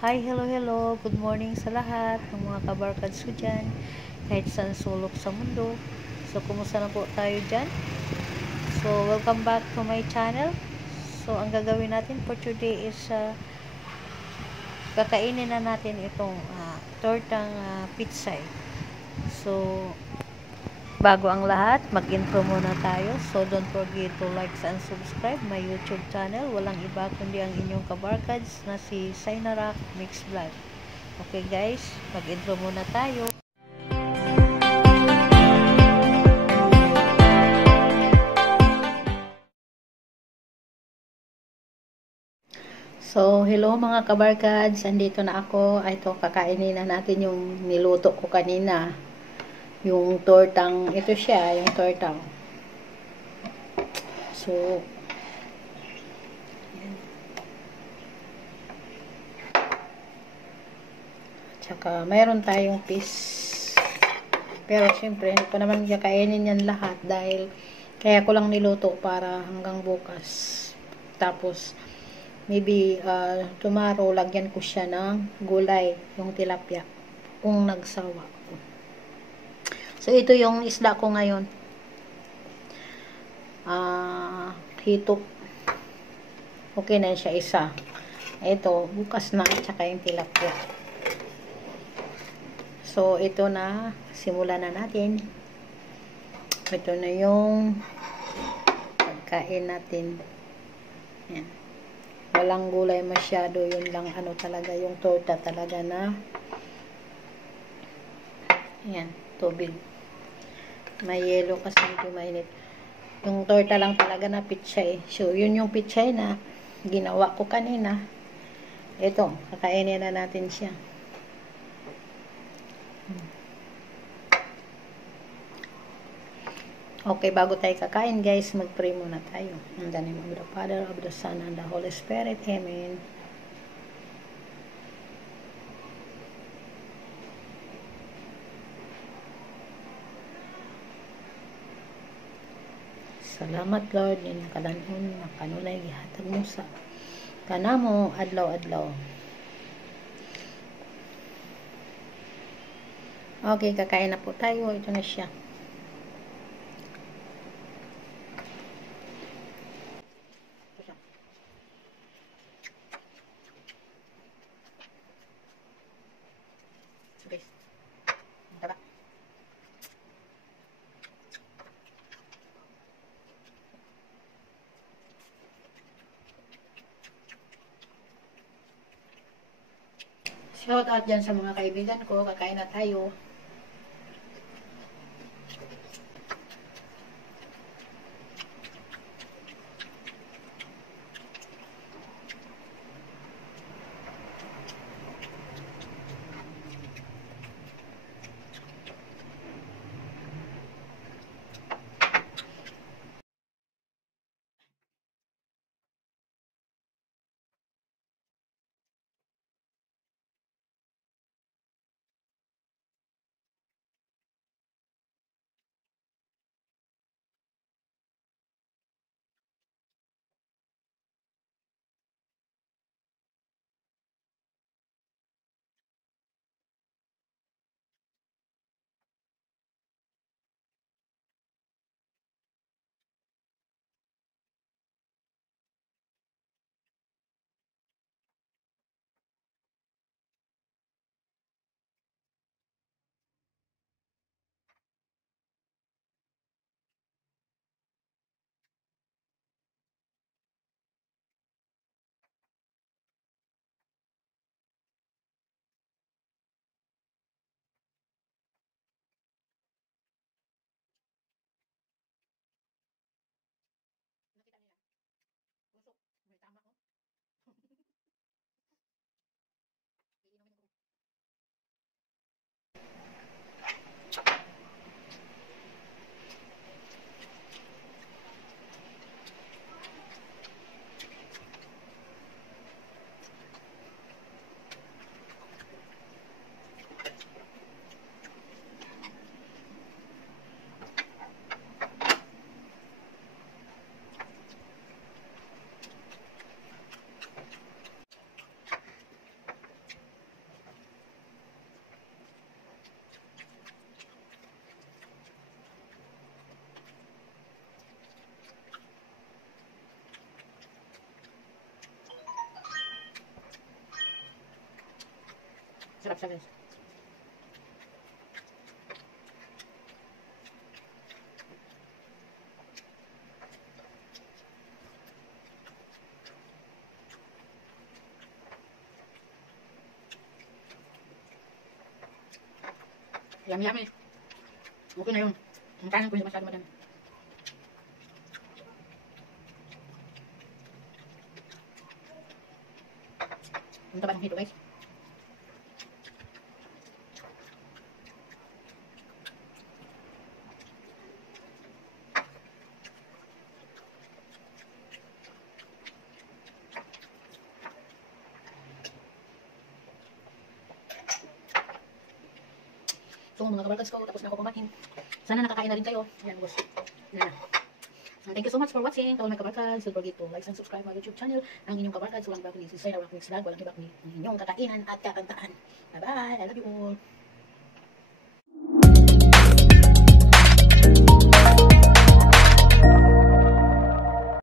Hi, hello, hello. Good morning sa lahat ng mga kabarkads ko dyan. Kahit saan sulok sa mundo. So, kumusta na po tayo dyan? So, welcome back to my channel. So, ang gagawin natin for today is kakainin na natin itong tortang pitsay. So, bago ang lahat, mag-intro muna tayo. So, don't forget to like and subscribe my YouTube channel. Walang iba kundi ang inyong kabarkads na si Sainarak Mix Vlog. Okay guys, mag-intro muna tayo. So, hello mga kabarkads. Andito na ako. Ito, kakainin na natin yung niluto ko kanina. Yung tortang, ito siya, yung tortang. So, tsaka mayroon tayong fish. Pero syempre, hindi ko naman kakainin yan lahat dahil kaya ko lang niluto para hanggang bukas. Tapos, maybe tomorrow, lagyan ko siya ng gulay, yung tilapia, kung nagsawa ko. So, ito yung isda ko ngayon. Hitop. Okay na siya isa. Ito, bukas na, tsaka yung tilapia. So, ito na, simulan na natin. Ito na yung pagkain natin. Yan. Walang gulay masyado, yun lang ano talaga, yung torta talaga na yan, tubig. May yelo kasi medyo mainit. Yung torta lang talaga na pitsay. So, yun yung pitsay na ginawa ko kanina. Ito, kakainin na natin siya. Okay, bago tayo kakain guys, mag-pray muna tayo. In the name of the Father, of the Son, and the Holy Spirit. Amen. Salamat Lord, din nakalanhon, nakanunay, gihatag mo sa kanamo, adlaw-adlaw. Okay, kakain na po tayo. Ito na siya. Okay. Tara. Shout out dyan sa mga kaibigan ko. Kakain na tayo. Sarap siya guys. Yummy, yummy. Okay na yun. Ang kanin ko hindi masyado madami. Ang taba ng hito guys. So mga kabarkads ko, tapos na ako kumain. Sana nakakain na rin kayo. Ayan boss. Yan na. Thank you so much for watching. To all my kabarkads, don't forget to like and subscribe my YouTube channel. Ang inyong kabarkads, walang iba kundi si Sarah Rockmix Vlog. Walang iba kundi ang inyong kakainan at kakantaan. Bye bye. I love you all.